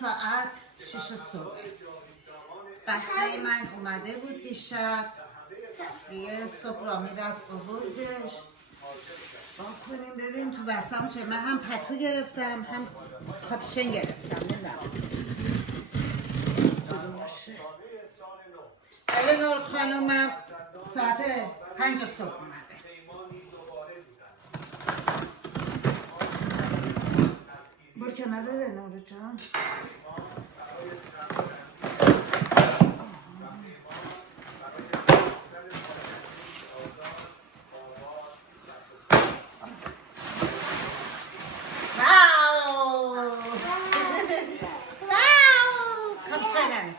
ساعت 6 صبح. بسته من اومده بود دیشب دیگه صبح را میرفت آوردش. با کنیم ببینیم تو بستم چه. من هم پتو گرفتم هم کاپشن گرفتم. نمیدونم الانور خانومم ساعت 5 صبح اومده. برو کنار الانور جان.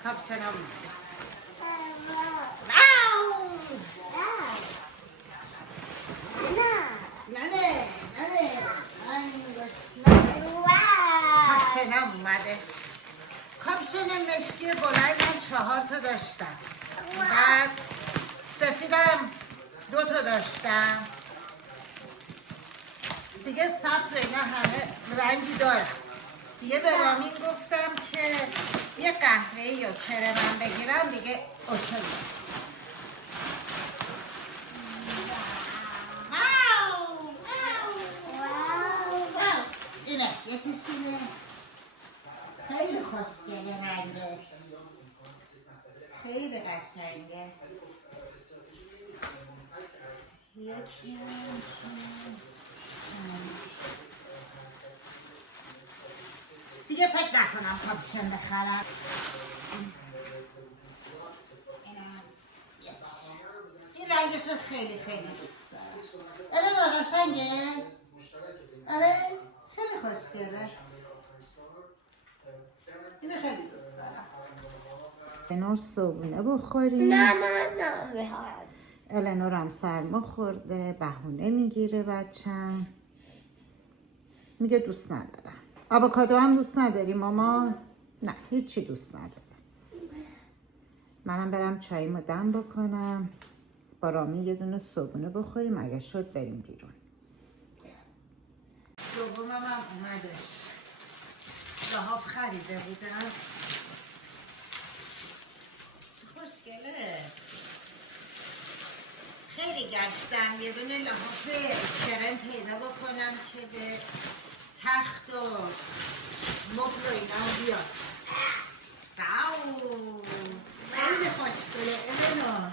کاپشنم کاپشنم اومدش. کاپشن مشکی بلند من 4 تا داشتم. بعد سفیدم 2 تا داشتم. دیگه سبز اینا همه رنگی دارم. دیگه به رامین گفتم که یه قهوه‌ای یا کرمم بگیرم دیگه اوکی. اینه یکیشونه خیلی خوشگله رنگش. خیلی قشنگه. یکی دیگه فکر نکنم کاپشن بخرم. این رنگش خیلی خیلی دوست دارم. الان قشنگه؟ آره خیلی خوشگله. اینو خیلی دوست دارم. الانور صبحونه بخوریم. نه الانور هم سرما خورده. بهونه میگیره بچم. میگه دوست ندارم. آووکادو هم دوست نداری ماما؟ نه هیچی دوست ندارم. منم برم چاییمو دم بکنم. با رامی یه دونه صبحونه بخوریم اگه شد بریم بیرون. دومم هم اومدش. لحاف خریده بودم. خوشگله. خیلی گشتم یه دونه لحاف کرم پیدا بکنم که به تخت و مبل و اینا بیاد. خیلی خوشگله الانور.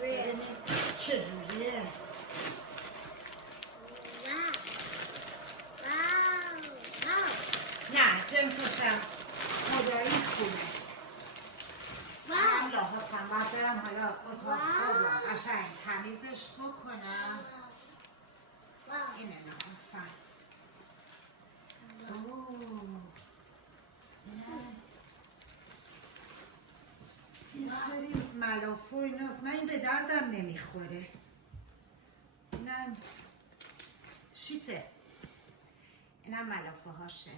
ببینید چجوریه. نه جنسشم خدایی خوبه. من لحافم باید برم حالا اتاق خوابم قشنگ تمیزش بکنم. اینه لحافم. یه سری ملافه و ایناست. من این به دردم نمیخوره. اینم شیته. اینم ملافه هاشه.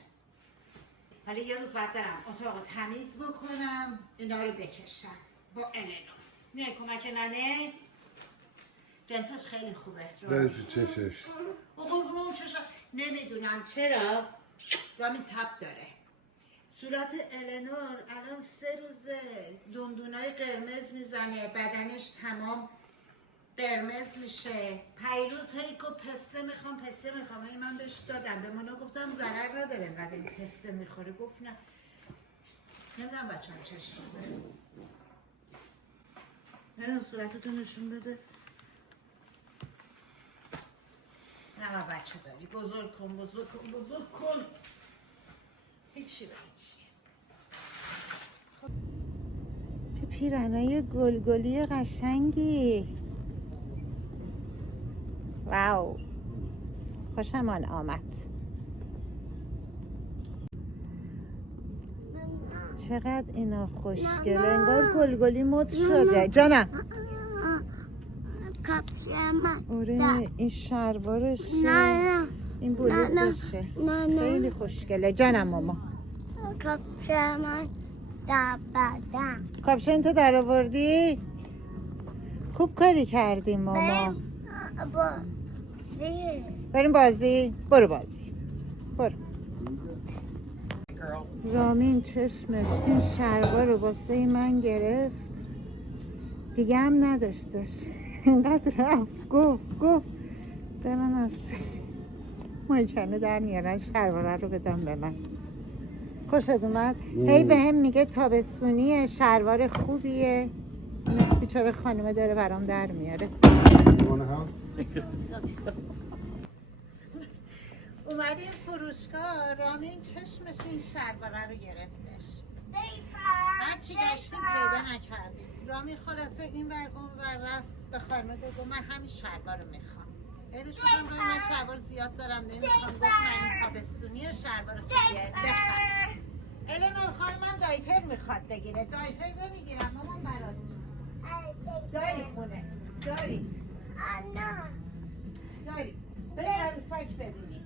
حالا یه روز باید برم اتاق تمیز بکنم اینا رو بکشم با الانور. میای کمک ننه؟ جنسش خیلی خوبه. داره تو چشش. قربون چشش. نمیدونم چرا رامی تب داره. صورت الانور الان 3 روزه دندونای قرمز میزنه. بدنش تمام قرمز میشه. پیروز هیکو پسته میخوام. هی من بهش دادم. به مانا گفتم ضرر نداره اینقدر این پسته میخوره. گفت نه. نمیدونم بچه هم چش شده. برین صورتتو نشون بده. نه بچه داری. بزرگ کن. هیچی به هیچی. چه پیرنای گلگلی قشنگی. واو خوشمان آمد. چقدر اینا خوشگله. انگار گلگلی مد شده. جانم آره این شلوارشه. این بلوزشه. خیلی خوشگله. جانم ماما کاپشن تو در آوردی؟ خوب کاری کردی ماما. بریم بازی. برو بازی. برو. رامین چشمش این شلوار رو واسه من گرفت، دیگه هم نداشتش. اینقدر رفت گفت دارن از مایکنه در میارن شلواره رو بدم به من. خوشت اومد؟ هی به هم میگه تابستونیه، شلوار خوبیه. نه بیچاره خانومه داره برام در میاره. اومدیم فروشگاه. رامین چشمش این شلواره رو گرفتش، هرچی گشتیم پیدا نکردیم. رامین خلاصه این ور اون ور رفت به خانمه بگو من همین شلوار رو میخوام. بهش گفتم رامین من شلوار زیاد دارم نمیخوام. گفت من این تابستونی و شلوار خوبیه بخر. الانور خانمم دایپر میخواد بگیره. دایپر نمیگیرم مامان برات. داری خونه داری بریم عروسک ببینیم.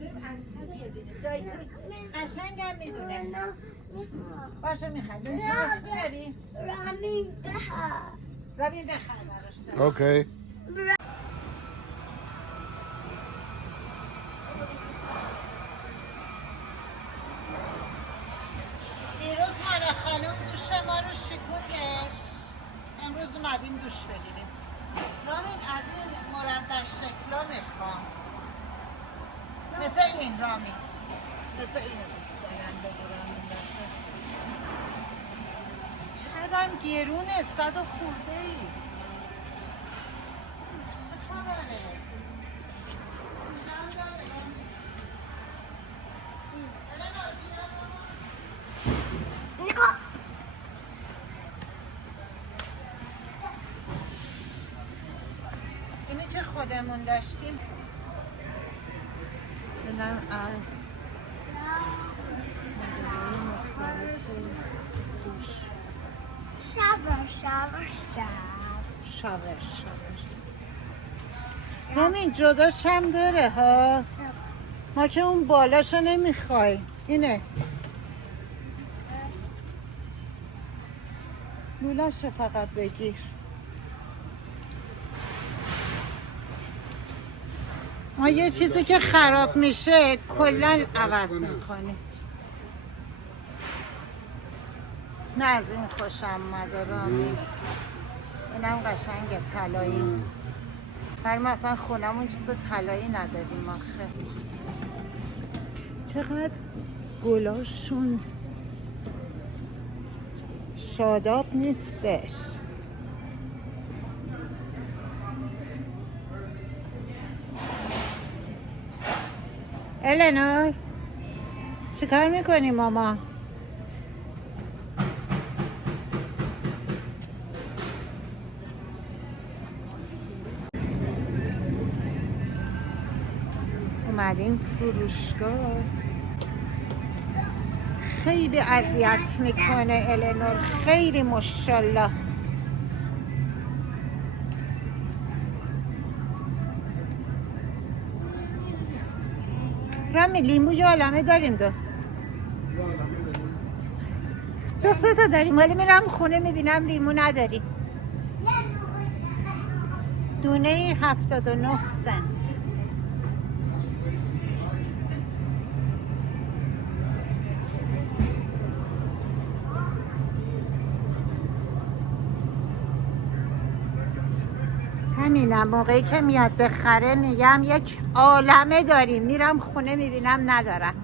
بریم عروسک ببینیم. دایپر قشنگم میدونه. باشه میخواد. داری؟ رامین بخر براش داری. اوکی. دیروز مال خانم دوش ما رو شکوندش. امروز اومدیم دوش بگیریم. رامین از این مربع شکلا میخوام. مثل این رامین. مثل این دوست دارم بگیرم این دفعه. چقدرم گرونه 100 و خورده ای. چه خبره؟ اینجا داره رامین. الانور بیا مامان. اینی که خودمون داشتیم بینم از شاور رامین جداش هم داره ها. ما که اون بالاشو نمیخوای. اینه لولاشو فقط بگیر. ما یه چیزی که خراب میشه کلا عوض میکنیم. نه از این خوشم اومده رامین. اینم قشنگه طلایی. برای ما اصلا خونمون چیز طلایی نداریم آخه. چقدر گلاشون شاداب نیستش. الانور چیکار میکنی ماما؟ اومدیم فروشگاه. خیلی اذیت میکنه الانور، خیلی ماشاءالله. رامین لیمو یه عالمه داریم دو سه تا داریم. ولی میرم خونه میبینم لیمو نداریم. دونه 79 سنت. همینم موقعی که میاد بخره میگم یک عالمه داریم. میرم خونه میبینم ندارم.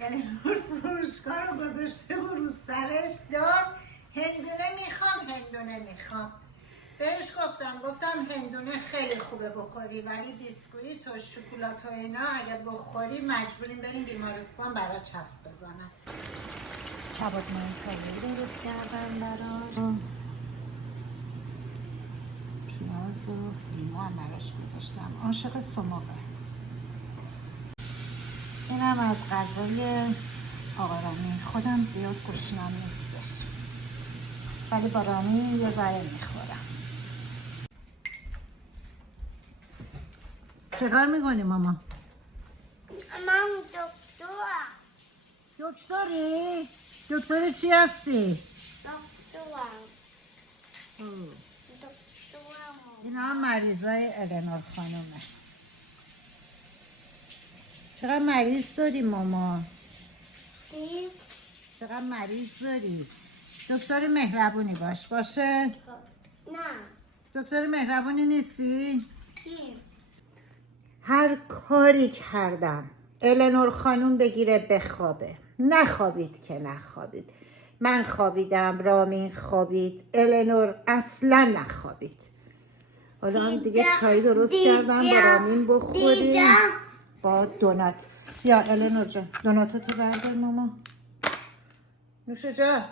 الانور فروشگاه رو گذاشته و رو سرش داد هندونه میخوام. بهش گفتم هندونه خیلی خوبه بخوری، ولی بیسکویت و شکلات و اینا اگه بخوری مجبوریم بریم بیمارستان برای چسب بزنن. کباب منطقه‌ای درست کردم براش. پیاز و لیمو هم براش گذاشتم. عاشق سماقه. اینم از غذای آقا رامین. خودم زیاد گشنم نیستش، ولی با رامین یه ذره میخورم. چیکار میکنی ماما؟ من دکترم. دکتری؟ دکتر چی هستی؟ دکترم. اینا هم مریضای النور خانومه. چقدر مریض داری ماما؟ چی؟ چقدر مریض داری؟ دکتر مهربونی باشه؟ نه. دکتر مهربونی نیستی؟ چی؟ هر کاری کردم النور خانوم بگیره بخوابه، نخوابید که نخوابید. من خوابیدم، رامین خوابید، النور اصلا نخوابید. حالا هم دیگه چای درست کردم با رامین بخوریم با دونات. یا النور جان دوناتاتو بردار ماما. نوشه جان